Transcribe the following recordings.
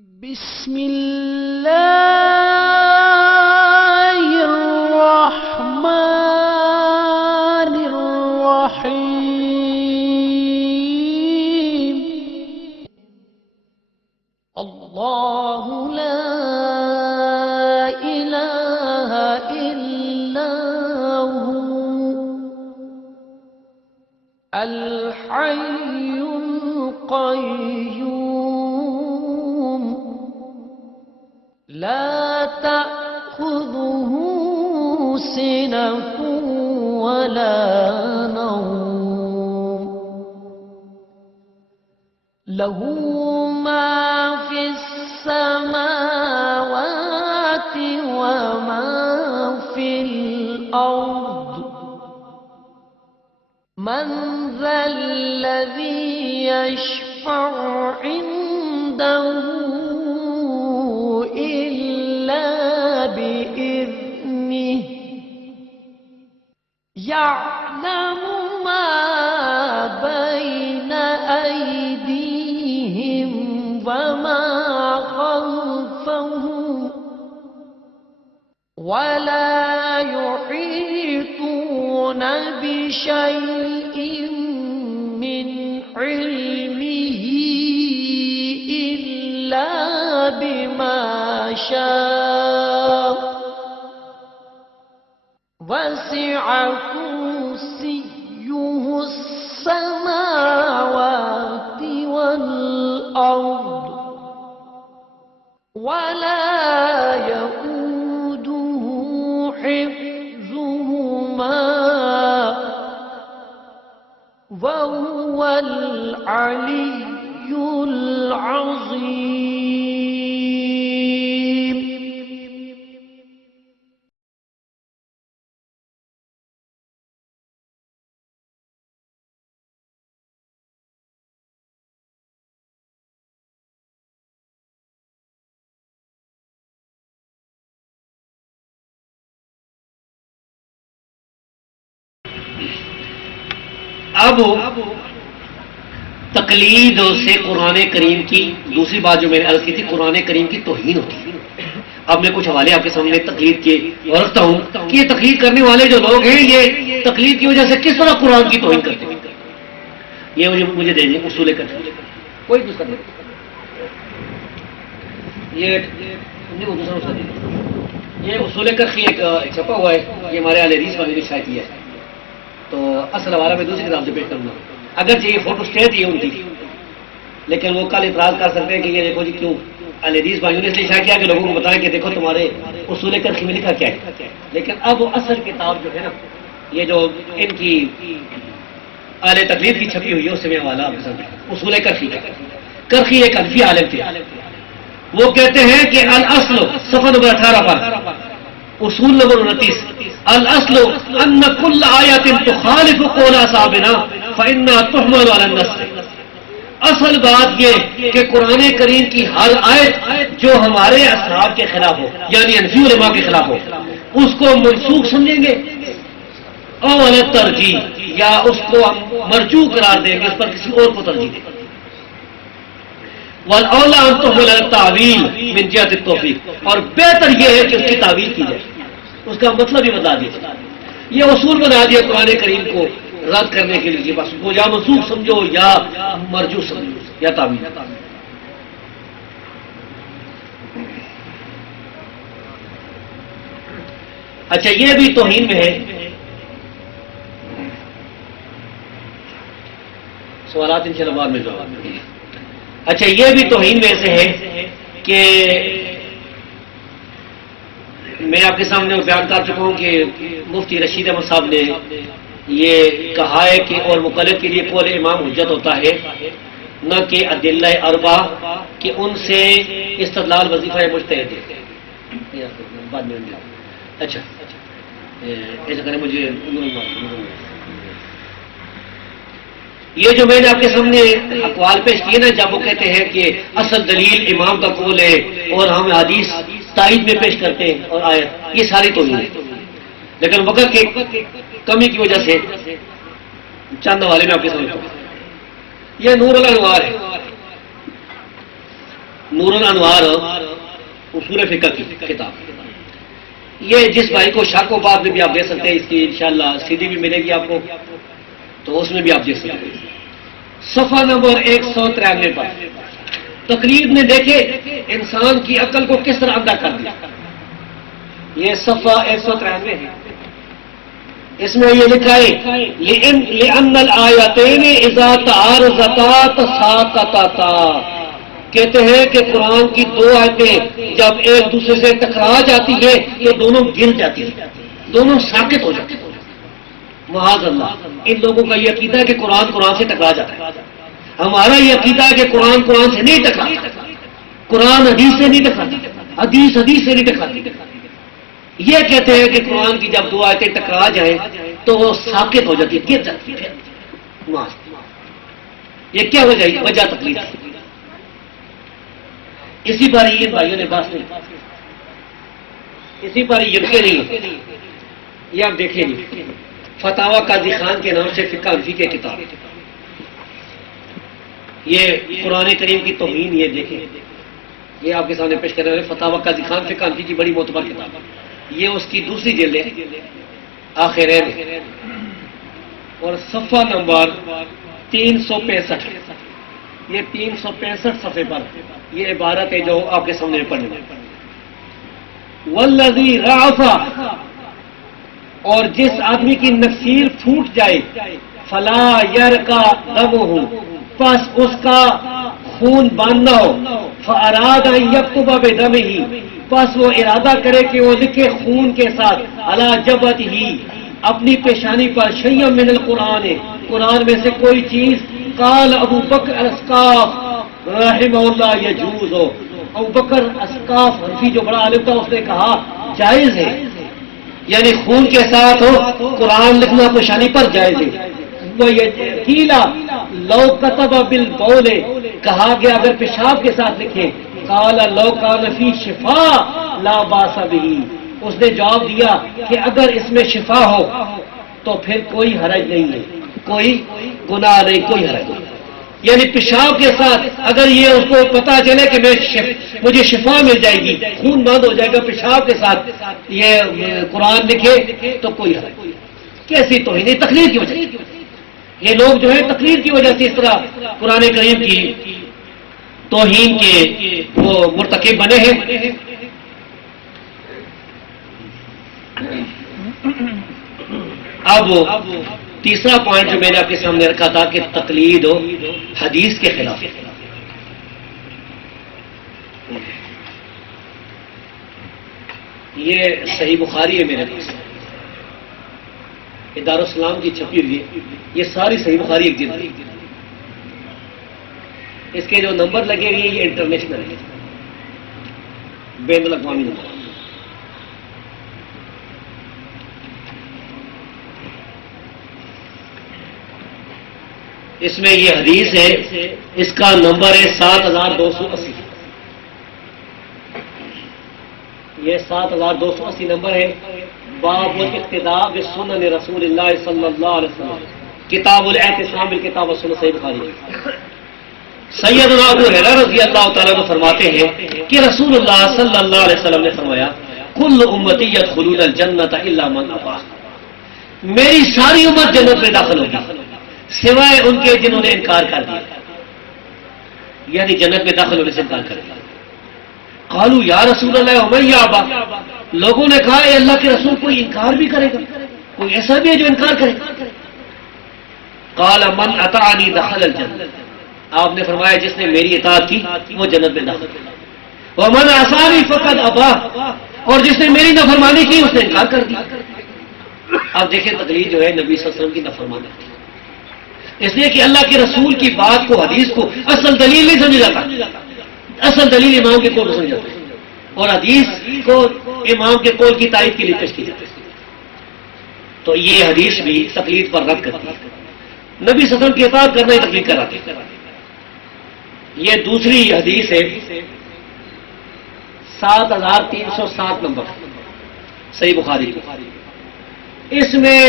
بسم الله الرحمن الرحيم. الله لا إله إلا هو الحي القيوم لا تأخذه سنة ولا نوم له ما في السماوات وما في الأرض. من ذا الذي يشفع عنده إلا بإذنه يعلم ما بين أيديهم وما خلفهم ولا يحيطون بشيء من علمه إلا بما شاء وسع كرسيه السماوات والأرض ولا يؤوده حفظهما وهو العلي العظيم. اب تقلید سے قرآن کریم کی دوسری بات جو میں نے عرض کی تھی، قرآن کریم کی توہین ہوتی ہے. اب میں کچھ حوالے آپ کے سامنے تقلید کے رکھتا ہوں کہ یہ تقلید کرنے والے جو لوگ ہیں یہ تقلید کی وجہ سے کس طرح قرآن کی توہین کرتے ہیں. یہ مجھے دے دیں اصول کرتے کوئی دوسرا نہیں، یہ اصول کرخی ایک چھپا ہوا ہے، یہ ہمارے اہل حدیث والے نے شائع کیا ہے. تو اصل حوالہ میں دوسری کتاب سے پیش کروں گا. اگرچہ یہ فوٹو اسٹیٹ ہی ان کی، لیکن وہ کل اعتراض کر سکتے ہیں کہ یہ دیکھو جی کیوں اہل حدیث بھائیوں نے اس لیے شائع کیا کہ لوگوں کو بتائیں کہ دیکھو تمہارے اصول کرخی میں لکھا کیا ہے. لیکن اب وہ اصل کتاب جو ہے نا، یہ جو ان کی اہل تقلید کی چھپی ہوئی ہے، اس میں حوالہ آپ کے سامنے اصول کرخی کا. کرخی ایک حنفی عالم تھے، وہ کہتے ہیں کہ الاصل صفحہ نمبر 18 پر اصول نمبر 29 الاصل ان كل آیت تخالف قول اصحابنا فانها تحمل على النص. اصل بات یہ کہ قرآن کریم کی ہر آیت جو ہمارے اصحاب کے خلاف ہو، یعنی حنفی علماء کے خلاف ہو، اس کو منسوخ سمجھیں گے او علی ترجیح، یا اس کو ہم مرجوع قرار دیں گے، اس پر کسی اور کو ترجیح دیں گے. والاولی ان تحمل على التعویل من جهة التوفیق، اور بہتر یہ ہے کہ اس کی تعویل کی جائے، اس کا مطلب ہی بتا دیجیے. یہ اصول بنا دیا قرآن کریم کو رد کرنے کے لیے، بس وہ یا منسوخ سمجھو یا مرجوع سمجھو یا تعویل. اچھا یہ بھی توہین میں ہے. سوالات انشاءاللہ بعد میں جواب. اچھا یہ بھی توہین میں سے ہے کہ میں آپ کے سامنے بیان کر چکا ہوں کہ مفتی رشید احمد صاحب نے یہ کہا ہے کہ اور مقلد کے لیے قول امام حجت ہوتا ہے، نہ کہ ادلہ اربع، کہ ان سے استدلال وظیفہ مجتہد ہے. بعد میں اچھا ایسا کریں مجھے یہ جو میں نے آپ کے سامنے اقوال پیش کیے نا، جب وہ کہتے ہیں کہ اصل دلیل امام کا قول ہے اور ہم حدیث تائید میں پیش کرتے ہیں اور آیت، یہ ساری تو نہیں ہے. لیکن وقت کی کمی کی وجہ سے چند حوالے میں آپ کے سامنے یہ نور الانوار ہے. نور الانوار اصول فقہ کی کتاب. یہ جس بھائی کو شک و بات میں بھی آپ دے سکتے ہیں، اس کی انشاءاللہ سی ڈی بھی ملے گی آپ کو، تو اس میں بھی آپ دیکھ سکتے ہیں. صفحہ نمبر 193 پر تقلید نے دیکھے انسان کی عقل کو کس طرح اندھا کر دیا. یہ صفحہ 193 ہے. اس میں یہ لکھا ہے لِأَنَّ الْآيَتَيْنِ إِذَا تَعَارَضَتَا تَسَاقَطَتَا. کہتے ہیں کہ قرآن کی دو آیتیں جب ایک دوسرے سے ٹکرا جاتی ہے تو دونوں گر جاتی ہیں، دونوں ساقط ہو جاتے ہیں. معاذ اللہ. ان لوگوں کا یہ عقیدہ ہے کہ قرآن سے ٹکرا جاتا ہے. ہمارا یہ عقیدہ ہے کہ قرآن سے نہیں ٹکراتا، قرآن حدیث سے نہیں ٹکراتا، حدیث سے نہیں ٹکراتی. یہ کہتے ہیں کہ قرآن کی جب دو آیتیں ٹکرا جائیں تو وہ ساقط ہو جاتی ہے، گر جاتی ہے. یہ کیا وجہ تقلید ہے؟ اسی پر یہ بھائیوں نے بات نہیں، اسی پر یہ نہیں. یہ آپ دیکھیں گے فتاوی قاضی خان کے نام سے فقہ حنفی کی کتاب، یہ قرآن کریم کی توہین. یہ دیکھیں، یہ آپ کے سامنے پیش کر رہے ہیں فتاوی قاضی خان فقہ حنفی کی بڑی معتبر کتاب. یہ اس کی دوسری جلد ہے آخرین، اور صفحہ نمبر 365. یہ 365 صفحے پر یہ عبارت ہے جو آپ کے سامنے پڑھنے میں. والذی رعف، اور جس آدمی کی نفسیر پھوٹ جائے، فلا یرقا دمہ، پس اس کا خون باندھنا ہو، فاراد ان یکتب بدمہ، پس وہ ارادہ کرے کہ وہ لکھے خون کے ساتھ، علی جبہتہ، اپنی پیشانی پر، شیئا من القرآن، قرآن میں سے کوئی چیز. قال ابو بکر الاسقاف رحمہ اللہ یجوز. ابو بکر اسقاف حنفی جو بڑا عالم تھا، اس نے کہا جائز ہے، یعنی خون کے ساتھ ہو قرآن لکھنا پیشانی پر جائز ہے. قیلا لو کتب بالبول، کہا گیا اگر پیشاب کے ساتھ لکھے. قال لو کان فی شفا لا باس بہ، اس نے جواب دیا کہ اگر اس میں شفا ہو تو پھر کوئی حرج نہیں ہے، کوئی گناہ نہیں، کوئی حرج نہیں. یعنی پیشاب کے ساتھ اگر یہ اس کو پتا چلے کہ مجھے شفا مل جائے گی، خون بند ہو جائے گا، پیشاب کے ساتھ یہ قرآن لکھے تو کوئی حرج نہیں. کیسی توہین، تقلید کی وجہ سے. یہ لوگ جو ہے تقلید کی وجہ سے اس طرح قرآن کریم کی توہین کے وہ مرتکب بنے ہیں. اب تیسرا پوائنٹ جو میں نے آپ کے سامنے رکھا تھا کہ تقلید ہو حدیث کے خلاف. یہ صحیح بخاری ہے میرے پاس، یہ دارالسلام کی چھپی ہوئی ہے. یہ ساری صحیح بخاری ایک جلد ہے. اس کے جو نمبر لگے ہوئے یہ انٹرنیشنل ہے، بین الاقوامی نمبر. اس میں یہ حدیث ہے، اس کا نمبر ہے 7280. یہ 7280 نمبر ہے. باب الاقتداء بسنن رسول اللہ صلی اللہ علیہ وسلم، کتاب الاعتصام بالکتاب والسنہ، صحیح بخاری. سیدنا ابو ہریرہ رضی اللہ تعالیٰ عنہ فرماتے ہیں کہ رسول اللہ صلی اللہ علیہ وسلم نے فرمایا کل امتی یدخلون الجنۃ الا من ابا، میری ساری امت جنت میں داخل ہوگی سوائے ان کے جنہوں نے انکار کر دیا، یعنی جنت میں داخل ہونے سے انکار کر دیا. قالوا یا رسول اللہ ومن یابا، لوگوں نے کہا اے اللہ کے رسول کوئی انکار بھی کرے گا، کوئی ایسا بھی ہے جو انکار کرے. قال من اطاعنی دخل الجنہ، آپ نے فرمایا جس نے میری اطاعت کی وہ جنت میں داخل. ومن عصانی فقد ابا، اور جس نے میری نافرمانی کی اس نے انکار کر دیا. آپ دیکھیں تقلید جو ہے نبی صلی اللہ علیہ وسلم کی نافرمانی، اس لیے کہ اللہ کے رسول کی بات کو، حدیث کو اصل دلیل نہیں سمجھا جاتا. اصل دلیل امام کے قول سمجھا جاتا ہے، اور حدیث کو امام کے قول کی تائید کے لیے پیش کی جاتی ہے. تو یہ حدیث بھی تقلید پر رد کرتی ہے. نبی صلی اللہ علیہ وسلم کی اطاعت کرنا ہی تقلید کراتی ہے. یہ دوسری حدیث ہے 7307 نمبر صحیح بخاری. اس میں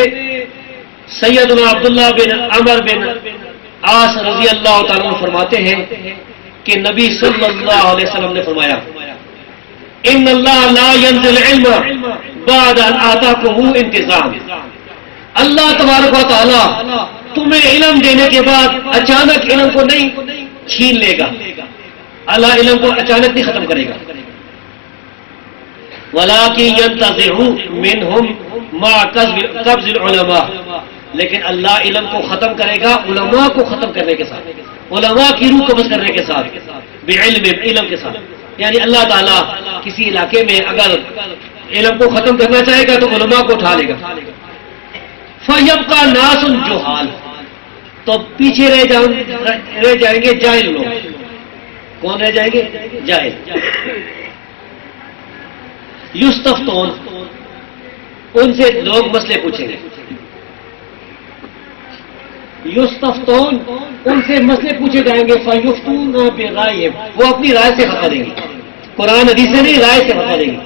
سیدنا عبداللہ بن عمر بن عاص رضی اللہ تعالیٰ عنہ فرماتے ہیں کہ نبی صلی اللہ علیہ وسلم نے فرمایا ان اللہ لا ينزل علم بعد ان آتاکم انتظام، اللہ تبارک و تعالی تمہیں علم دینے کے بعد اچانک علم کو نہیں چھین لے گا، اللہ علم کو اچانک نہیں ختم کرے گا، وَلَٰكِن يَنْتَزِعُ مِنْهُمْ مَعَ قَبْضِ الْعُلَمَاءِ، لیکن اللہ علم کو ختم کرے گا علماء کو ختم کرنے کے ساتھ، علماء کی روح قبض کرنے کے ساتھ، بعلم، علم کے ساتھ. یعنی اللہ تعالیٰ کسی علاقے میں اگر علم کو ختم کرنا چاہے گا تو علماء کو اٹھا لے گا. فَيَبْقَى نَاسٌ جُهَالٌ، تو پیچھے رہ جائیں گے جاہل لوگ. کون رہ جائیں گے؟ جاہل. یستفتون، ان سے لوگ مسئلے پوچھیں گے. یستفتون، ان سے مسئلے پوچھے جائیں گے. فیفتون برائہم، وہ اپنی رائے سے فتویٰ دیں گے، قرآن حدیث سے نہیں، رائے سے فتویٰ دیں گے.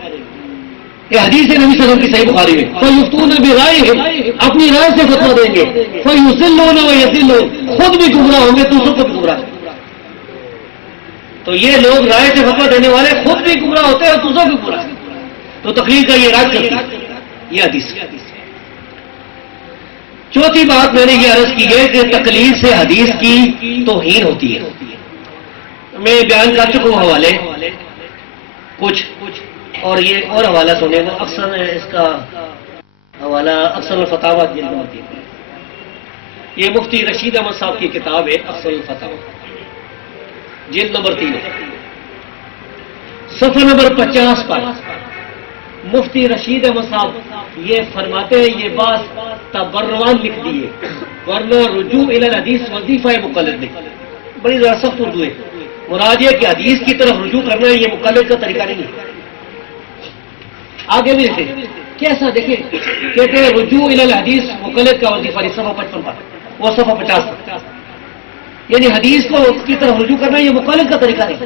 یہ حدیث ہے نبی صلی اللہ علیہ وسلم کی صحیح بخاری میں. فیفتون برائہم، اپنی رائے سے فتویٰ دیں گے. فیضلون ویضلون، خود بھی گمراہ ہوں گے، دوسروں کو بھی گمراہ. تو یہ لوگ رائے سے فتویٰ دینے والے خود بھی گمراہ ہوتے ہیں اور دوسروں بھی گمراہ. تو تقریر کا یہ راز کرتی ہے یہ حدیث. چوتھی بات میں نے یہ عرض کی ہے کہ تقلید سے حدیث کی توہین ہوتی ہے. میں بیان کر چکا ہوں حوالے کچھ، اور یہ اور حوالہ سنے گا. اکثر اس کا حوالہ اکثر الفتاوی جلد نمبر 3، یہ مفتی رشید احمد صاحب کی کتاب ہے اکثر الفتاوی، جلد نمبر 3، صفحہ نمبر 50 پر مفتی رشید احمد صاحب یہ فرماتے ہیں، یہ بات تبرعاً لکھ دیے، ورنہ رجوع الی الحدیث وظیفہ مقلد نہیں. بڑی ذرا سخت اردو ہے. مراد یہ کہ حدیث کی طرف رجوع کرنا ہے، یہ مقلد کا طریقہ نہیں ہے. آگے بھی دیکھیں کیسا، دیکھیں کہتے ہیں رجوع الی الحدیث مقلد کا وظیفہ نہیں، صفحہ 55 پر، وہ صفحہ 50 پر. یعنی حدیث کو اس کی طرف رجوع کرنا یہ مقلد کا طریقہ نہیں.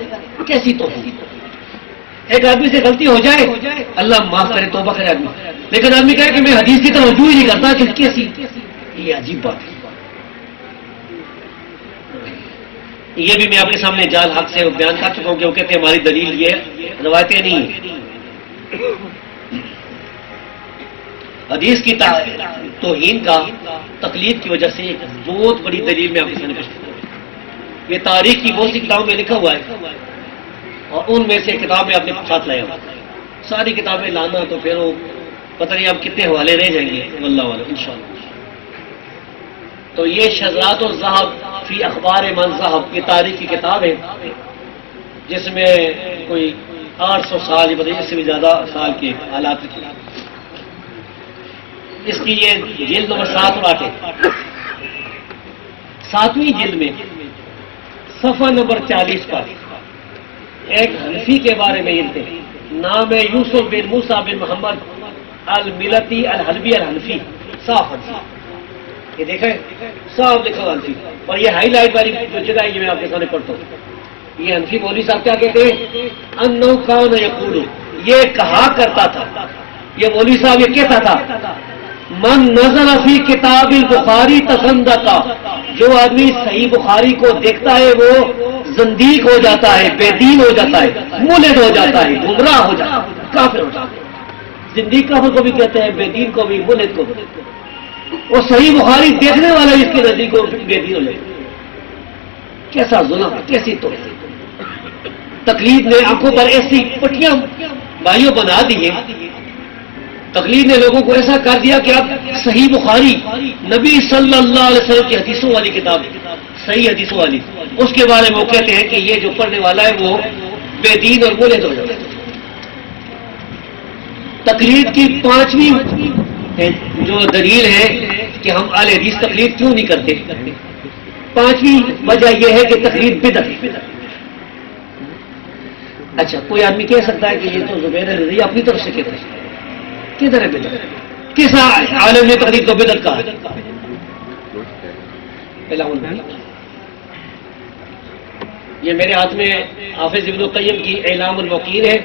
کیسی توہین! ایک آدمی سے غلطی ہو جائے اللہ معاف کرے، توبہ کرے آدمی، لیکن آدمی کہے کہ میں حدیث کی طرف رجوع ہی نہیں کرتا، کہ کیسی، یہ عجیب بات ہے. یہ بھی میں آپ کے سامنے جال حق سے بیان کر چکا ہوں کہ وہ کہتے ہیں ہماری دلیل یہ روایتیں نہیں ہیں. حدیث کی توہین کا تقلید کی وجہ سے ایک بہت بڑی دلیل میں آپ کے سامنے پیش کرتا ہوں. یہ تاریخ کی بہت سی کتابوں میں لکھا ہوا ہے، اور ان میں سے کتاب میں آپ نے ساتھ لایا ہوا. ساری کتابیں لانا تو پھر وہ پتہ نہیں آپ کتنے حوالے رہ جائیں گے واللہ عالم انشاءاللہ. تو یہ شذرات الذہب فی اخبار من ذہب، یہ تاریخ کی کتاب ہے جس میں کوئی 800 سال یا اس سے بھی زیادہ سال کے حالات لکھے. اس کی یہ جلد نمبر 7 اور 8 ہے. 7ویں جلد میں صفحہ نمبر 40 پر ایک حنفی کے بارے میں لکھتے ہیں، نام ہے یوسف بن موسیٰ بن محمد الملتی الحلبی الحنفی، صاف حنفی. یہ دیکھیں صاف لکھا ہوا حنفی، اور یہ ہائی لائٹ والی جو جگہ ہے یہ میں آپ کے سامنے پڑھتا ہوں. یہ حنفی مولوی صاحب کیا کہتے ہیں؟ انہ کان یقول، یہ کہا کرتا تھا، یہ مولوی صاحب یہ کہتا تھا، من نظر فی کتاب البخاری تصدق، جو آدمی صحیح بخاری کو دیکھتا ہے وہ زندیق ہو جاتا ہے، بے دین ہو جاتا ہے، ملحد ہو جاتا ہے، گمراہ ہو جاتا ہے، کافر ہو جاتا ہے. زندیق کافر کو بھی کہتے ہیں، بے دین کو بھی، ملحد کو بھی. وہ صحیح بخاری دیکھنے والا اس کے نزدیک بے دین ہو جائے. کیسا ظلم، کیسی تو تقلید نے آنکھوں پر ایسی پٹیاں بھائیوں بنا دی ہیں. تقلید نے لوگوں کو ایسا کر دیا کہ اب صحیح بخاری نبی صلی اللہ علیہ وسلم کی حدیثوں والی کتاب، صحیح حدیثوں والی، اس کے بارے میں وہ کہتے ہیں کہ یہ جو پڑھنے والا ہے وہ بے دین اور ملحد ہو جاتا ہے. تقلید کی 5ویں جو دلیل ہے کہ ہم اہل حدیث تقلید کیوں نہیں کرتے، 5ویں وجہ یہ ہے کہ تقلید بدعت ہے. اچھا کوئی آدمی کہہ سکتا ہے کہ یہ تو زبیر رضی اپنی طرف سے کہتے ہیں، کدھر ہے بدعت؟ کس عالم نے تقلید کو بدعت کہا؟ یہ میرے ہاتھ میں حافظ ابن القیم کی اعلام الموقین ہے.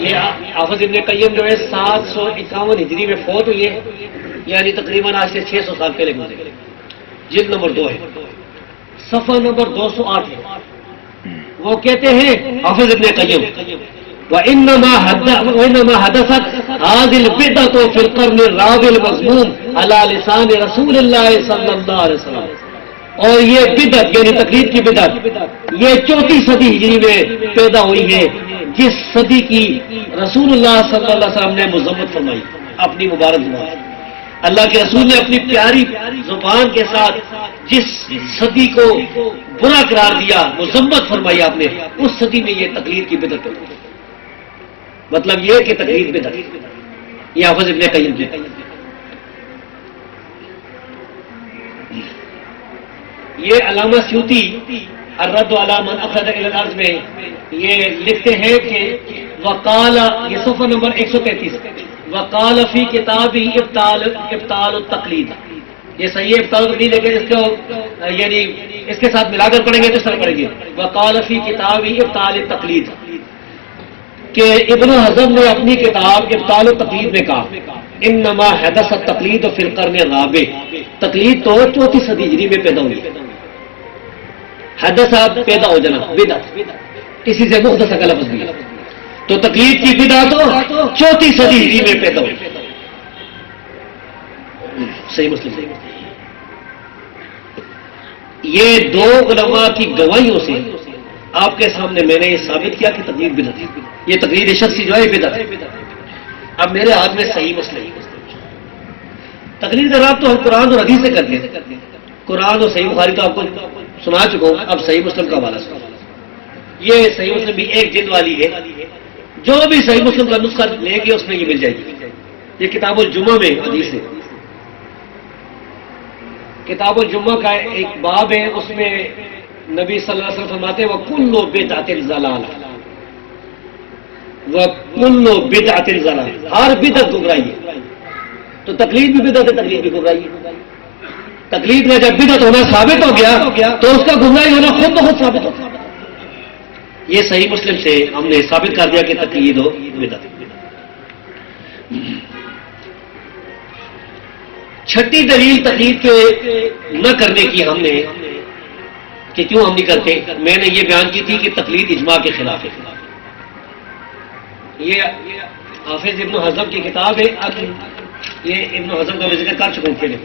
یہ حافظ ابن قیم جو ہے 751 ہجری میں فوت ہوئی ہے، یعنی تقریباً آج سے 600 سال پہلے گزرے. جلد نمبر 2 ہے، صفحہ نمبر 208 ہے. وہ کہتے ہیں حافظ ابن قیم وَإِنَّمَا حَدَثَتْ هَذِهِ الْبِدْعَةُ فِي الْقَرْنِ الرَّابِعِ الْمَذْمُومِ عَلَى لِسَانِ رسول اللہ صلی اللہ علیہ وسلم. اور یہ بدعت یعنی تقلید کی بدعت یہ 4 صدی ہجری میں پیدا ہوئی ہے، جس صدی کی رسول اللہ صلی اللہ علیہ وسلم نے مذمت فرمائی اپنی مبارک زبان. اللہ کے رسول نے اپنی پیاری زبان کے ساتھ جس صدی کو برا قرار دیا، مذمت فرمائی آپ نے، اس صدی میں یہ تقلید کی بدعت ہے. مطلب یہ کہ تقلید بدعت یہ حافظ ابن قیم کی. یہ علامہ سیوطی الرد علی من اخذ الی الارض میں یہ لکھتے ہیں کہ وقال، یہ صفحہ نمبر 133، وقال فی کتابہ ابطال التقلید. یہ صحیح ہے ابطال التقلید، لیکن اس کو یعنی اس کے ساتھ ملا کر پڑھیں گے تو سر پڑھیں گے. وقال فی کتابہ ابطال التقلید کہ ابن حزم نے اپنی کتاب ابطال التقلید میں کہا انما حدث التقلید فی القرن الرابع. تقلید تو 4 صدی ہجری میں پیدا ہوئی. حدث پیدا ہو جانا، بدعت اسی سے مختص کا لفظ بھی ہے. تو تقلید کی بدعت تو 4 صدی ہجری میں پیدا ہوئی. صحیح مسلم. یہ 2 علماء کی گواہیوں سے آپ کے سامنے میں نے یہ ثابت کیا کہ تقلید بدعت ہے. یہ تقلید شخصی جو ہے بدعت ہے. اب میرے ہاتھ میں صحیح مسئلہ ہے. تقلید کا رابطہ تو ہم قرآن اور حدیث سے کرتے ہیں. قرآن اور صحیح بخاری تو آپ کو سنا چکا ہوں، اب صحیح مسلم کا حوالہ سنا. یہ صحیح مسلم بھی 1 جلد والی ہے. جو بھی صحیح مسلم کا نسخہ لے گے اس میں یہ مل جائے گی. یہ کتاب الجمعہ میں حدیث ہے. کتاب الجمعہ کا ایک باب ہے، اس میں نبی صلی اللہ علیہ وسلم فرماتے ہیں وَكُلُّ بِدْعَةٍ ضَلَالَةٍ. وَكُلُّ بِدْعَةٍ ضَلَالَةٍ. ہر بدعت گمراہی ہے. تو تقلید بھی بدعت ہے، تقلید بھی گمراہی ہے. تقلید میں جب بدعت ہونا ثابت ہو گیا تو اس کا گمراہی ہونا خود بخود ثابت ہو. یہ صحیح مسلم سے ہم نے ثابت کر دیا کہ تقلید ہو بدعت. چھٹی دلیل تقلید کے نہ کرنے کی ہم نے کہ کیوں ہم نہیں کرتے، میں نے یہ بیان کی تھی کہ تقلید اجماع کے خلاف ہے. یہ حافظ ابن حزم کی کتاب ہے. یہ ابن حزم کا میں ذکر کر چکا ہوں پہلے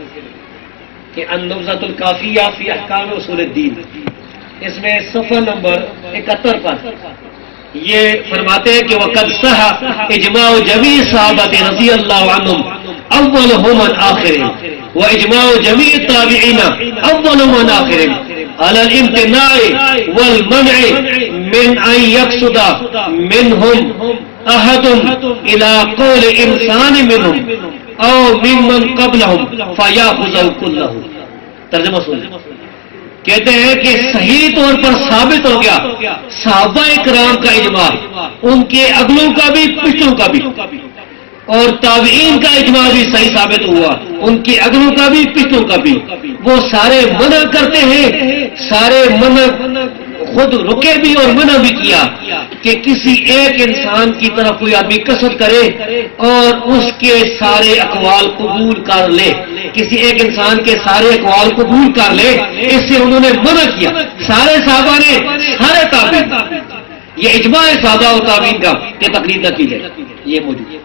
کہ النبذۃ الکافیہ فی احکام اصول الدین. اس میں صفحہ نمبر 71 پر یہ فرماتے ہیں کہ وقد صح اجماع جمیع صحابہ رضی اللہ عنہم اولهم عن آخرهم واجماع جمیع التابعین اولهم عن آخرهم على الامتناع والمنع من ان يقصد منهم احد الى قول انسان منهم او ممن قبلهم فياخذ كله. ترجمہ سنیں. کہتے ہیں کہ صحیح طور پر ثابت ہو گیا صحابہ کرام کا اجماع، ان کے اگلوں کا بھی پچھلوں کا بھی، اور تابعین کا اجماع بھی صحیح ثابت ہوا، ان کے اگلوں کا بھی پچھلوں کا بھی. وہ سارے منع کرتے ہیں، سارے منع خود رکے بھی اور منع بھی کیا کہ کسی ایک انسان کی طرف کوئی آدمی قصد کرے اور اس کے سارے اقوال قبول کر لے، کسی ایک انسان کے سارے اقوال قبول کر لے، اس سے انہوں نے منع کیا. سارے صحابہ نے، سارے تابعین. یہ اجماع صحابہ و تابعین کا کہ تقلید نہ کی جائے، یہ موجود ہے.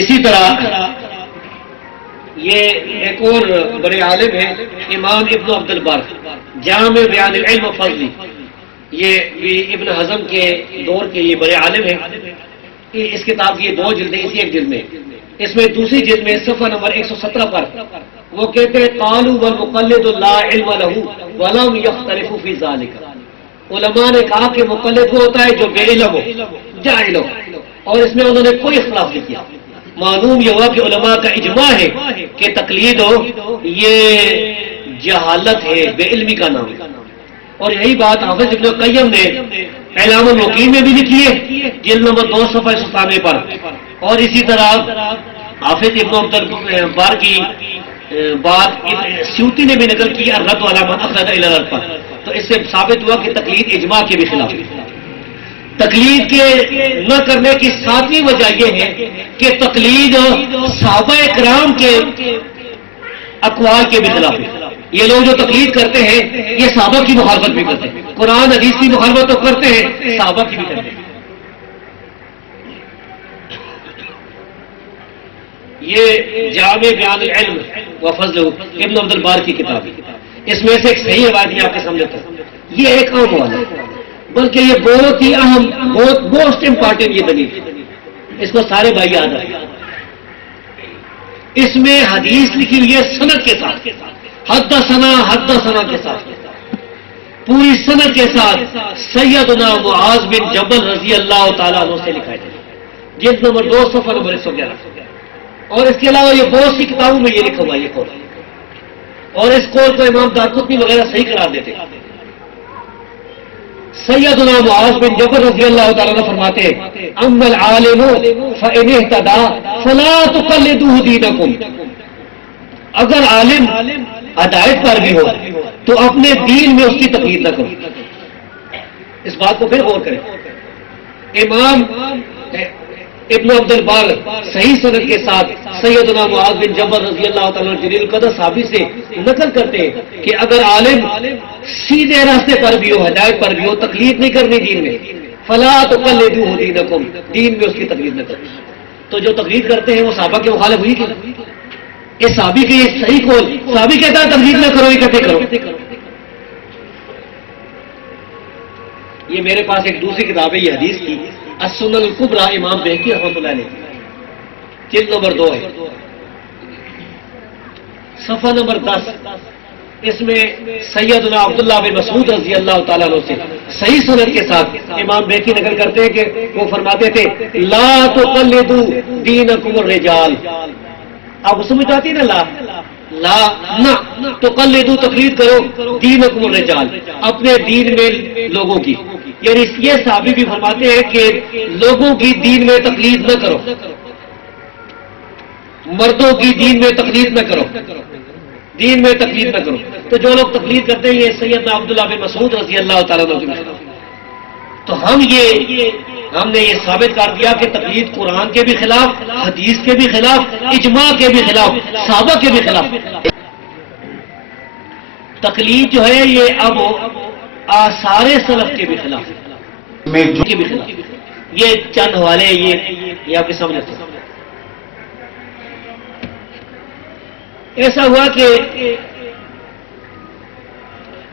اسی طرح یہ ایک اور بڑے عالم ہیں امام ابن عبد البر جامع بیان العلم و فضلی. یہ بھی ابن حزم کے دور کے یہ بڑے عالم ہیں. اس کتاب کی 2 جلدیں اسی ایک جلد میں. اس میں دوسری جلد میں صفحہ نمبر 117 پر وہ کہتے ہیں قالوا والمقلد لا علم له ولم يختلف في ذلك. علماء نے کہا کہ مقلد وہ ہوتا ہے جو بے علم ہو، جاہل ہو، اور اس میں انہوں نے کوئی اختلاف نہیں کیا. معلوم یہ ہوا کہ علماء کا اجماع ہے کہ تقلید ہو یہ جہالت ہے، بے علمی کا نام ہے. اور یہی بات حافظ ابن قیم نے اعلام الموقین میں بھی لکھی ہے جلد نمبر 2 صفحہ 97 پر. اور اسی طرح حافظ ابن عبد البر کی بات سیوطی نے بھی نقل کی الرد علی من اخذ الی الارض پر. تو اس سے ثابت ہوا کہ تقلید اجماع کے بھی خلاف ہے. تقلید کے نہ کرنے کی 7ویں وجہ یہ ہے کہ تقلید صحابہ کرام کے اقوال کے بھی خلاف ہے. یہ لوگ جو تقلید کرتے ہیں یہ صحابہ کی مخالفت بھی کرتے ہیں، قرآن حدیث کی مخالفت تو کرتے ہیں، صحابہ کی بھی کرتے ہیں۔ یہ جامع بیان العلم و فضل ابن عبد البار کی کتاب ہے، اس میں سے ایک صحیح روایت آپ کے سامنے تھا، یہ ایک عام حوالہ ہے، بلکہ یہ بہت ہی اہم، بہت موسٹ امپارٹنٹ یہ دلیل، اس کو سارے بھائی یاد رکھیں۔ اس میں حدیث لکھی ہوئی ہے سند کے ساتھ، حدثنا کے ساتھ، پوری سند کے ساتھ سیدنا معاذ بن جبل رضی اللہ تعالیٰ عنہ سے لکھا ہے، جلد نمبر 2 صفحہ نمبر 111۔ اور اس کے علاوہ یہ بہت سی کتابوں میں یہ لکھا ہوا ہے یہ قول، اور اس قول کو امام دارقطنی وغیرہ صحیح قرار دیتے۔ سیدنا معاذ بن جبل رضی اللہ تعالیٰ عنہ فرماتے ہیں اما العالم فإن اهتدى فلا تقلدوه دینکم، اگر عالم ہدایت پر بھی ہو تو اپنے دین میں اس کی تقلید نہ کرو۔ اس بات کو پھر غور کریں، امام ابن عبد البار صحیح سند کے ساتھ سیدنا معاذ بن جبل رضی اللہ تعالیٰ جلیل القدر صحابی سے نقل کرتے ہیں کہ اگر عالم سیدھے راستے پر بھی ہو، ہدایت پر بھی ہو، تقلید نہیں کرنی دین میں، فلا تقلدوه دینکم، دین میں اس کی تقلید نہ کرو۔ تو جو تقلید کرتے ہیں وہ صحابہ کے مخالف ہوئی کہ یہ صحابی کے یہ صحیح قول، صحابی کہتا ہے تقلید نہ کرو، اکٹھے کرو۔ یہ میرے پاس ایک دوسری کتاب ہے یہ حدیث کی، السنن الکبری، امام بہقی رحمۃ اللہ علیہ، جلد نمبر 2 ہے، صفحہ نمبر 10۔ اس میں سیدنا عبداللہ بن مسعود رضی اللہ تعالیٰ عنہ سے صحیح سند کے ساتھ امام بہقی نقل کرتے ہیں کہ وہ فرماتے تھے لا تقلدوا دینکم الرجال۔ آپ سمجھ آتی ہے نا، لا نہ تقلدوا، تقلید کرو، دینکم الرجال، اپنے دین میں لوگوں کی، یعنی یہ صحابی بھی فرماتے ہیں کہ لوگوں کی دین میں تقلید نہ کرو، مردوں کی دین میں تقلید نہ کرو، دین میں تقلید نہ کرو۔ تو جو لوگ تقلید کرتے ہیں یہ سیدنا عبداللہ بن مسعود رضی اللہ تعالیٰ عنہ کے خلاف۔ تو ہم نے یہ ثابت کر دیا کہ تقلید قرآن کے بھی خلاف، حدیث کے بھی خلاف، اجماع کے بھی خلاف، صحابہ کے بھی خلاف۔ تقلید جو ہے یہ اب آثار سلف کے بھی خلاف کے بھی خلاف۔ یہ چند حوالے یہ آپ کے سامنے تھے۔ ایسا ہوا کہ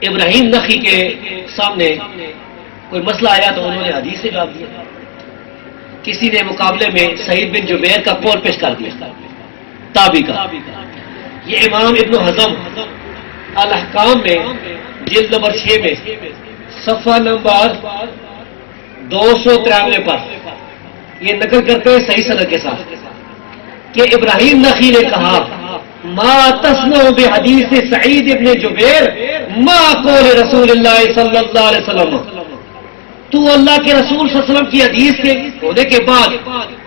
ابراہیم نخعی کے سامنے کوئی مسئلہ آیا تو انہوں نے حدیث سے جواب دیا۔ کسی نے مقابلے میں سعید بن جبیر کا قول پیش کر دیا، تابعی کا۔ یہ امام ابن حزم الاحکام میں جلد نمبر 6 میں صفحہ نمبر 293 پر یہ نقل کرتے ہیں صحیح سند کے ساتھ کہ ابراہیم نخعی نے کہا ما تصنع بحدیث سعید ابن جبیر ما قول رسول اللہ صلی اللہ علیہ وسلم، تو اللہ کے رسول صلی اللہ علیہ وسلم کی حدیث کے ہونے کے بعد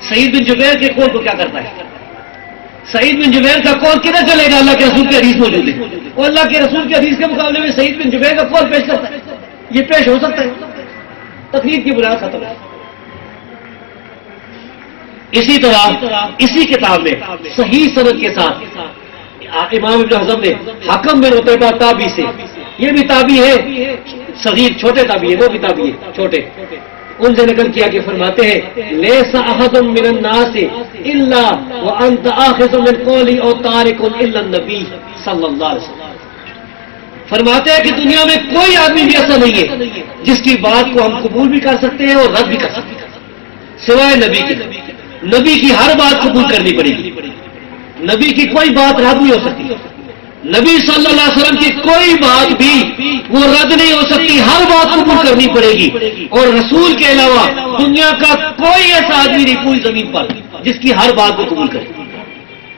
سعید بن جبیر کے قول کو کیا کرتا ہے؟ سعید بن جبیر کا قول کدھر چلے گا؟ اللہ کے رسول کی حدیث موجود ہے، اور اللہ کے رسول کی حدیث کے مقابلے میں سعید بن جبیر کا قول پیش کرتا ہے، یہ پیش ہو سکتا ہے؟ تقلید کی بنیاد ختم ہے۔ اسی طرح اسی کتاب میں صحیح سند کے ساتھ امام ابن حزم نے حکم بن عتیبہ تابعی سے، یہ بھی تابعی ہے صغیر، چھوٹے تابعی ہے، وہ بھی تابعی ہے چھوٹے، ان سے نقل کیا کہ فرماتے ہیں لیس احد من الناس الا وانت آخذ من قولی او تارک الا النبی صلی اللہ علیہ وسلم۔ فرماتے ہیں کہ دنیا میں کوئی آدمی بھی ایسا نہیں ہے جس کی بات کو ہم قبول بھی کر سکتے ہیں اور رد بھی کر سکتے ہیں سوائے نبی کے۔ نبی کی ہر بات قبول کرنی پڑے گی، نبی کی کوئی بات رد نہیں ہو سکتی، نبی صلی اللہ علیہ وسلم کی کوئی بات بھی وہ رد نہیں ہو سکتی، ہر بات قبول کرنی پڑے گی۔ اور رسول کے علاوہ دنیا کا کوئی ایسا آدمی نہیں پوری زمین پر جس کی ہر بات کو قبول کرے،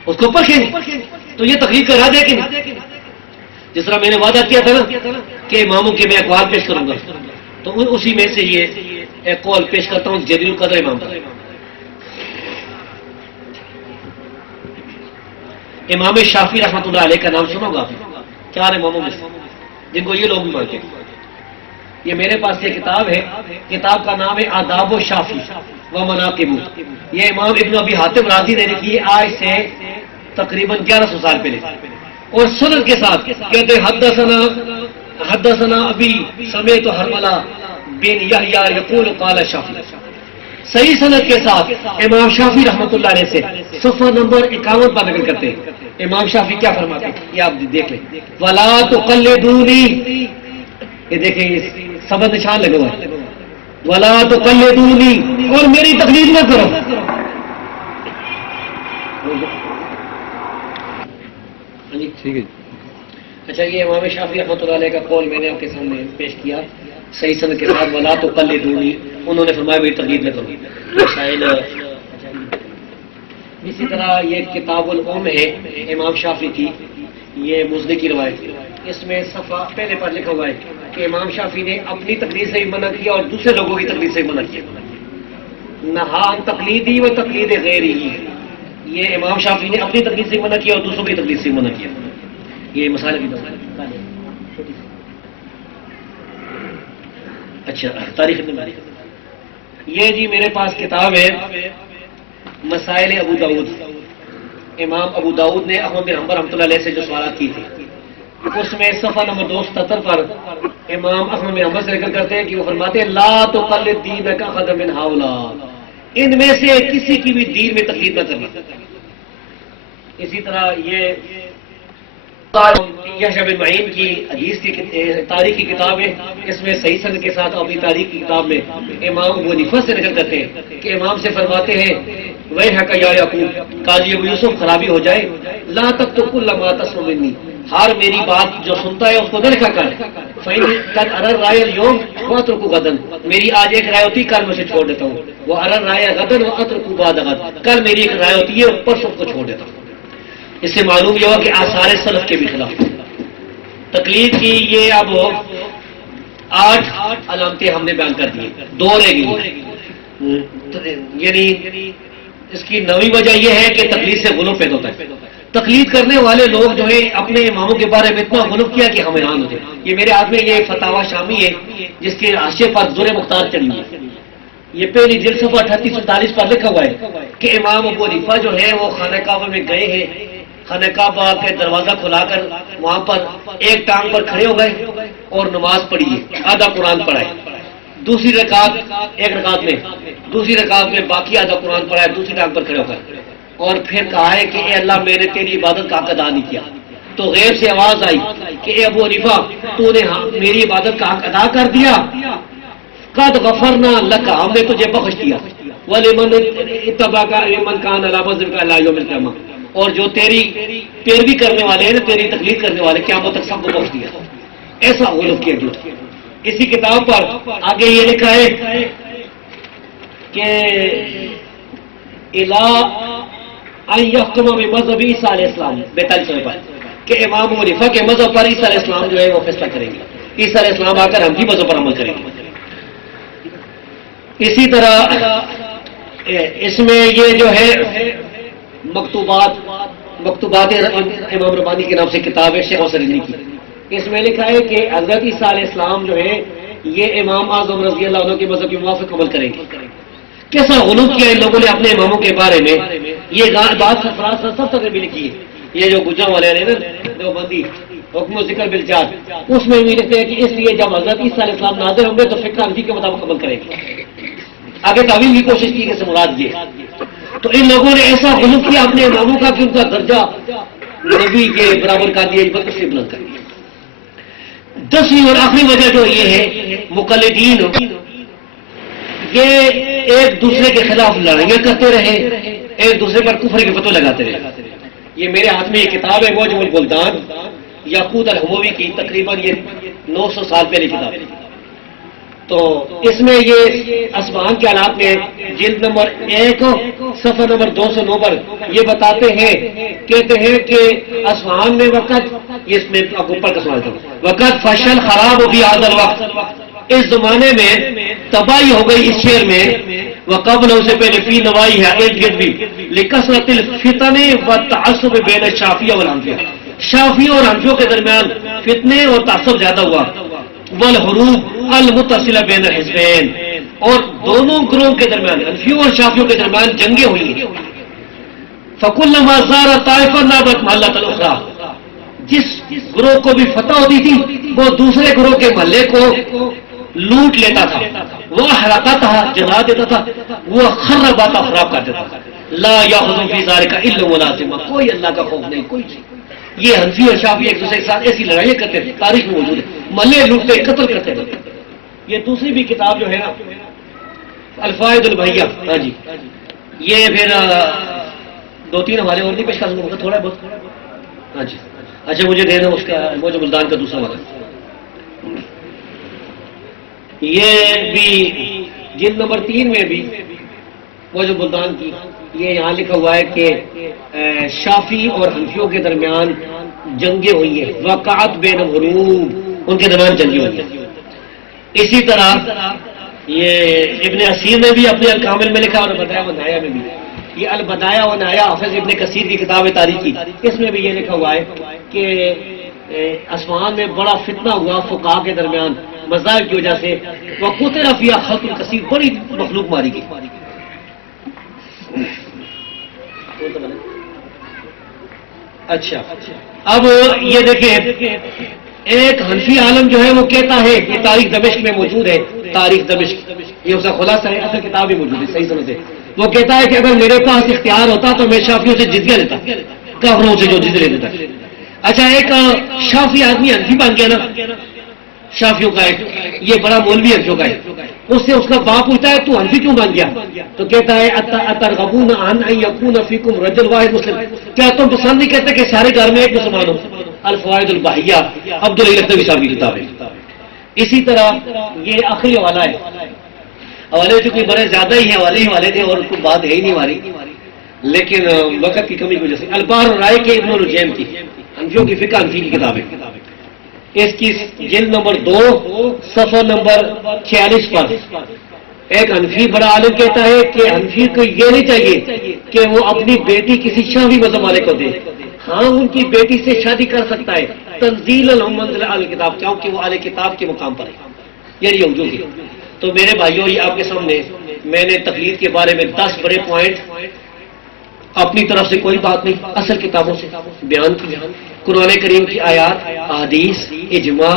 اس کو پرکھیں گے۔ تو یہ تقریر کرا دے کہ نہیں؟ جس طرح میں نے وعدہ کیا تھا نا کہ اماموں کے میں اقوال پیش کروں گا، تو اسی میں سے یہ ایک قول پیش کرتا ہوں جلیل القدر امام کا۔ امام شافعی رحمۃ اللہ علیہ کا نام سنو گا، 4 اماموں میں سے جن کو یہ لوگ بھی مانتے ہیں۔ یہ میرے پاس یہ کتاب ہے، کتاب کا نام ہے آداب و شافعی و مناقب، یہ امام ابن ابی حاتم رازی نے لکھی ہے، آج سے تقریباً 1100 سال پہلے۔ اور سند کے ساتھ کہتے حدثنا ابی سمیت حرملہ بن یحییٰ یقول قال شافعی، صحیح سند کے ساتھ امام شافعی رحمۃ اللہ علیہ سے صفحہ نمبر 51 پر نقل کرتے ہیں. امام شافعی کیا فرماتے ہیں یہ آپ دیکھ لیں. ولا تقلدونی، یہ دیکھیں یہ سبز نشان لگا ہوا ہے. ولا تقلدونی، اور میری تقلید نہ کرو. ٹھیک ہے. اچھا یہ امام شافعی رحمۃ اللہ علیہ کا قول میں نے آپ کے سامنے پیش کیا صحیح سند کے ساتھ. ولا تقلدونی، انہوں نے فرمایا میری تقلید نہ کرو. شاید اسی طرح یہ کتاب الام ہے امام شافعی کی، یہ مزنی کی روایت. اس میں صفحہ پہلے پر لکھا ہوا ہے کہ امام شافعی نے اپنی تقلید سے بھی منع کیا اور دوسرے لوگوں کی تقلید سے بھی منع کیا. نہا تقلیدی و تقلید غیری، یہ امام شافعی نے اپنی تقلید سے منع کیا اور دوسروں کی تقلید سے منع کیا. یہ مسائل کی بات. اچھا تاریخ یہ جی میرے پاس کتاب ہے مسائل ابو داؤد. امام ابو داؤد نے احمد بن حنبل رحمۃ اللہ علیہ سے جو سوالات کی تھی، اس میں صفحہ نمبر 277 پر امام احمد بن حنبل سے ذکر کرتے ہیں کہ وہ فرماتے ہیں لا تقلد دینک احد من ہؤلاء، ان میں سے کسی کی بھی دین میں تقلید نہ کرنا. اسی طرح یہ یحییٰ بن معین کی حدیث کی تاریخ کی کتاب ہے، اس میں صحیح سند کے ساتھ اپنی تاریخ کی کتاب میں امام ابو حنیفہ سے نقل کرتے ہیں کہ امام سے فرماتے ہیں ویحک یا یعقوب، قاضی ابو یوسف خرابی ہو جائے، لا تکتب کل ما تسمع منی، ہر میری بات جو سنتا ہے اس کو نہ لکھا کر. فإن قد أرى الرأي اليوم وأترك غدا، میری آج ایک رائے ہوتی ہے کل میں اسے چھوڑ دیتا ہوں. وہ أرى الرأي غدا وأترك بعد غد، کل میری ایک رائے ہوتی ہے پرسوں کو چھوڑ دیتا ہوں. اس سے معلوم یہ ہوا کہ آثار سلف کے بھی خلاف تقلید کی. یہ اب 8 علامتیں ہم نے بیان کر دی، 2 رہ گئی. یعنی اس کی 9ویں وجہ یہ ہے کہ تقلید سے غلو پیدا ہوتا ہے. تقلید کرنے والے لوگ جو ہے اپنے اماموں کے بارے میں اتنا غلو کیا کہ ہم حیران ہوتے. یہ میرے ہاتھ میں یہ فتاوی شامی ہے جس کے حاشیے پر در مختار چڑھی ہے. یہ پہلی جلد صفحہ 38-39 پر لکھا ہوا ہے کہ امام ابو حنیفہ جو ہے وہ خانہ کعبہ میں گئے ہیں، خانہ کعبہ کے دروازہ کھلا کر وہاں پر ایک ٹانگ پر کھڑے ہو گئے اور نماز پڑھی ہے، آدھا قرآن پڑھا ہے. دوسری رکعت ایک رکعت میں، دوسری رکعت میں باقی آدھا قرآن پڑھا ہے، دوسری ٹانگ پر کھڑے ہو گئے اور پھر کہا ہے کہ اے اللہ میں نے تیری عبادت کا حق ادا نہیں کیا. تو غیب سے آواز آئی کہ اے ابو حنیفہ تو نے میری عبادت کا حق ادا کر دیا، قد غفرنا لک، ہم نے تجھے بخش دیا. ولمن اتبعک من کان علی مذہبک الی یوم القیامہ، اور جو تیری پیروی کرنے والے ہیں، تیری تقلید کرنے والے، قیامت تک سب کو بخش دیا. ایسا غلو کیا جھوٹ. اسی کتاب پر آگے یہ لکھا ہے کہ الا ان یحکم بمذہب عیسیٰ علیہ السلام 42 پر، کہ امام ابو حنیفہ کے مذہب پر عیسیٰ علیہ السلام جو ہے وہ فیصلہ کریں گے. عیسیٰ علیہ السلام آ کر ہم بھی مذہب پر عمل کریں گے. اسی طرح اس میں یہ جو ہے مکتوبات امام ربانی کے نام سے کتاب ہے شیخ سرجنی کی. اس میں لکھا ہے کہ حضرت عیسیٰ علیہ السلام جو ہے یہ امام اعظم رضی اللہ عنہ کے مذہب کے موافق عمل کریں گے. کیسا غلو کیا ان لوگوں نے اپنے اماموں کے بارے میں. یہ بات سرفراز سب تک بھی لکھی ہے. یہ جو گجرا والے ہیں نا دیوبندی حکم و ذکر بالجاد، اس میں بھی لکھتے ہیں کہ اس لیے جب حضرت عیسیٰ علیہ السلام نازل ہوں گے تو فقہ حنفی کے مطابق عمل کریں گے. آگے تعویل کی کوشش کی کہ سے مراد یہ. تو ان لوگوں نے ایسا غلو کیا اپنے اماموں کا کہ ان کا درجہ نبی کے برابر کا دیا، بکر سے بلند کر دیا. 10ویں اور آخری وجہ جو یہ ہے مقلدین یہ ایک دوسرے کے خلاف لڑائیاں کرتے رہے، ایک دوسرے پر کفر کے فتوے لگاتے رہے. یہ میرے ہاتھ میں یہ کتاب ہے موجم البلدان یاقوت الحموی کی، تقریباً یہ 900 سال پہلے کتاب ہے. تو اس میں یہ اسمان کے حالات میں جلد نمبر 1 صفحہ نمبر 209 پر یہ بتاتے ہیں، کہتے ہیں کہ اسمان میں وقت، یہ اس میں آپ اوپر کا سوال تھا، وقت فشل خراب ہو گیا حاضر وقت، اس زمانے میں تباہی ہو گئی اس شہر میں. وقبل اسے پہلے فی نوائی ہے ایک گرد بھی لکثرت الفتن والتعصب بین الشافعیہ والحنفیہ، شافعیوں اور حنفیوں کے درمیان فتنے اور تعصب زیادہ ہوا. والحروب المتصلہ بین الحزبین، اور دونوں گروہوں کے درمیان حنفیوں اور شافعیوں کے درمیان جنگیں ہوئی. فکلما زار طائفہ نابت محلۃ الاخری، جس گروہ کو بھی فتح ہوتی تھی وہ دوسرے گروہ کے محلے کو لوٹ لیتا تھا، وہ ہلاتا تھا، جلا دیتا تھا، وہ خرابات خراب کر دیتا تھا. لا یاخذ فی ذلک الا ملازمہ، کوئی اللہ کا خوف نہیں، کوئی چیز. یہ حنفی اور شافعی ایک دوسرے کے ساتھ ایسی لڑائیاں کرتے تھے، تاریخ میں موجود ہے، محلے لوٹتے قتل کرتے تھے. یہ دوسری بھی کتاب جو ہے نا الفائد البحیہ، ہاں جی، یہ پھر 2-3 حوالے اور نہیں پیش کر سکوں گا، تھوڑا بہت. ہاں جی اچھا مجھے دینا اس کا موج بلدان کا دوسرا والا. یہ بھی جلد نمبر 3 میں بھی موج بلدان کی یہ یہاں لکھا ہوا ہے کہ شافی اور حنفیوں کے درمیان جنگیں ہوئی ہیں، وقعت بین الغروب، ان کے درمیان جنگیں ہوئی ہیں. اسی طرح یہ ابن اسیر نے بھی اپنے الکامل میں لکھا اور البدایہ و نہایہ میں بھی. یہ البدایہ و نہایہ حافظ ابن کثیر کی کتاب تاریخ کی، اس میں بھی یہ لکھا ہوا ہے کہ آسمان میں بڑا فتنہ ہوا فقہاء کے درمیان مذاہب کی وجہ سے، وقتل فیہا خلق کثیر، بڑی مخلوق ماری گئی. اچھا اب یہ دیکھیں ایک حنفی عالم جو ہے وہ کہتا ہے، یہ تاریخ دمشق میں موجود ہے، تاریخ دمشق یہ اس کا خلاصہ ہے، اصل کتاب بھی موجود ہے، صحیح سمجھے. وہ کہتا ہے کہ اگر میرے پاس اختیار ہوتا تو میں شافیوں سے جزیہ لیتا، کافروں سے جو جزیہ لیتا. اچھا ایک شافی آدمی حنفی بن گیا نا، شافیوں کا ایک یہ بڑا مولوی حنفیوں کا ہے، اس سے اس کا باپ پوچھتا ہے تو حنفی کیوں بن گیا؟ تو کہتا ہے اترغبون عن ان یکون فیکم رجل واحد مسلم، کیا تم پسند نہیں کرتے کہ سارے گھر میں ایک مسلمان ہو؟ الفوائد الباہیہ عبدالعلی لکھنوی صاحب کی کتاب ہے. اسی طرح یہ آخری حوالہ ہے، حوالے جو کوئی بڑے زیادہ ہی حوالے تھے اور کوئی بات ہے ہی نہیں ہماری، لیکن وقت کی کمی کی وجہ سے البحر الرائے کے ابن الجیم کی حنفیوں کی فقہ حنفی کی کتاب ہے. اس کی جلد نمبر 2 صفحہ نمبر 46 پر ایک حنفی بڑا عالم کہتا ہے کہ حنفی کو یہ نہیں چاہیے کہ وہ اپنی بیٹی کسی شافعی مذہب والے کو دے. ہاں ان کی بیٹی سے شادی کر سکتا ہے، تنزیل المنزل اہل کتاب، کیونکہ وہ اہل کتاب کے مقام پر ہے، یعنی یہودیوں کی. تو میرے بھائیوں یہ آپ کے سامنے میں نے تقلید کے بارے میں 10 بڑے پوائنٹ اپنی طرف سے کوئی بات نہیں اصل کتابوں سے بیان کی، قرآن کریم کی آیات، احادیث، اجماع،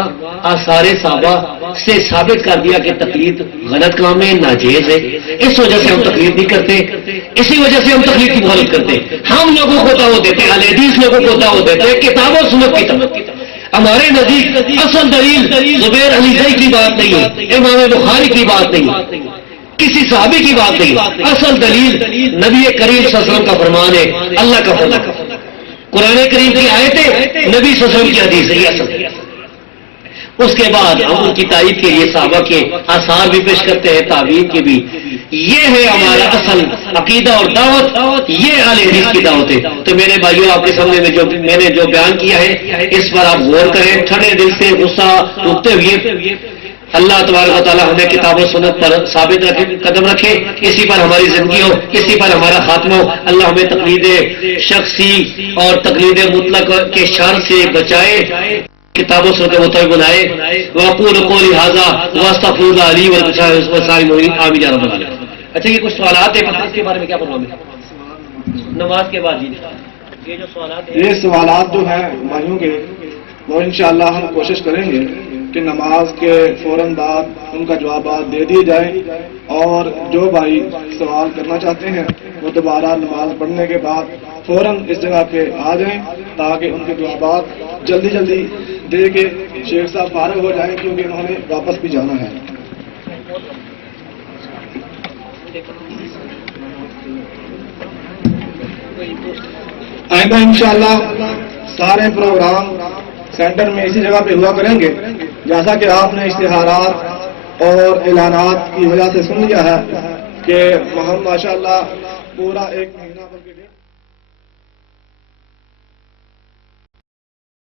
آثار صحابہ سے ثابت کر دیا کہ تقلید غلط کام ہے، ناجائز ہے. اس وجہ سے ہم تقلید نہیں کرتے، اسی وجہ سے ہم تقلید کی مخالفت کرتے. ہم لوگوں کو دعوت دیتے ہیں، اہل حدیث لوگوں کو دعوت دیتے ہیں کتاب و سنت کی طرف. ہمارے نزدیک اصل دلیل زبیر علی زئی کی بات نہیں ہے، امام بخاری کی بات نہیں ہے، کسی صحابی کی بات نہیں، اصل دلیل نبی کریم صلی اللہ علیہ وسلم کا فرمان ہے، اللہ کا فرمان، قرآن کریم کی آیتیں، نبی صلی اللہ علیہ وسلم کی حدیث ہے، یہ اصل ہے. اس کے بعد ہم ان کی تعریف کے لیے صحابہ کے آثار بھی پیش کرتے ہیں، تعبیر کی بھی. یہ ہے ہمارا اصل عقیدہ اور دعوت، یہ اہل حدیث کی دعوت ہے. تو میرے بھائیوں آپ کے سامنے میں نے جو بیان کیا ہے اس پر آپ غور کریں، ٹھنڈے دل سے غصہ روکتے ہوئے. اللہ تبارک و تعالی ہمیں کتاب و سنت پر ثابت رکھے، قدم رکھے، اسی پر ہماری زندگی ہو، اسی پر ہمارا خاتمہ ہو. اللہ ہمیں تقلید شخصی اور تقلید مطلق کے شر سے بچائے، کتاب و سنت مطابق بنائے. واقول قولی ھذا واستغفر اللہ لی ولسائر المؤمنین آمین یا رب العالمین. اچھا یہ کچھ سوالات ہیں، اس کے بارے میں کیا پروگرام ہے نماز کے بعد؟ یہ جو سوالات ہیں، یہ سوالات جو ہیں بھائیوں کے وہ انشاءاللہ ہم کوشش کریں گے کہ نماز کے فوراً بعد ان کا جوابات دے دیے جائیں، اور جو بھائی سوال کرنا چاہتے ہیں وہ دوبارہ نماز پڑھنے کے بعد فوراً اس جگہ پہ آ جائیں تاکہ ان کے جوابات جلدی جلدی دے کے شیخ صاحب فارغ ہو جائیں، کیونکہ انہوں نے واپس بھی جانا ہے. آئندہ انشاءاللہ سارے پروگرام سینٹر میں اسی جگہ پہ ہوا کریں گے، جیسا کہ آپ نے اشتہارات اور اعلانات کی وجہ سے سن لیا ہے کہ ہم ماشاءاللہ پورا 1 مہینہ بلکہ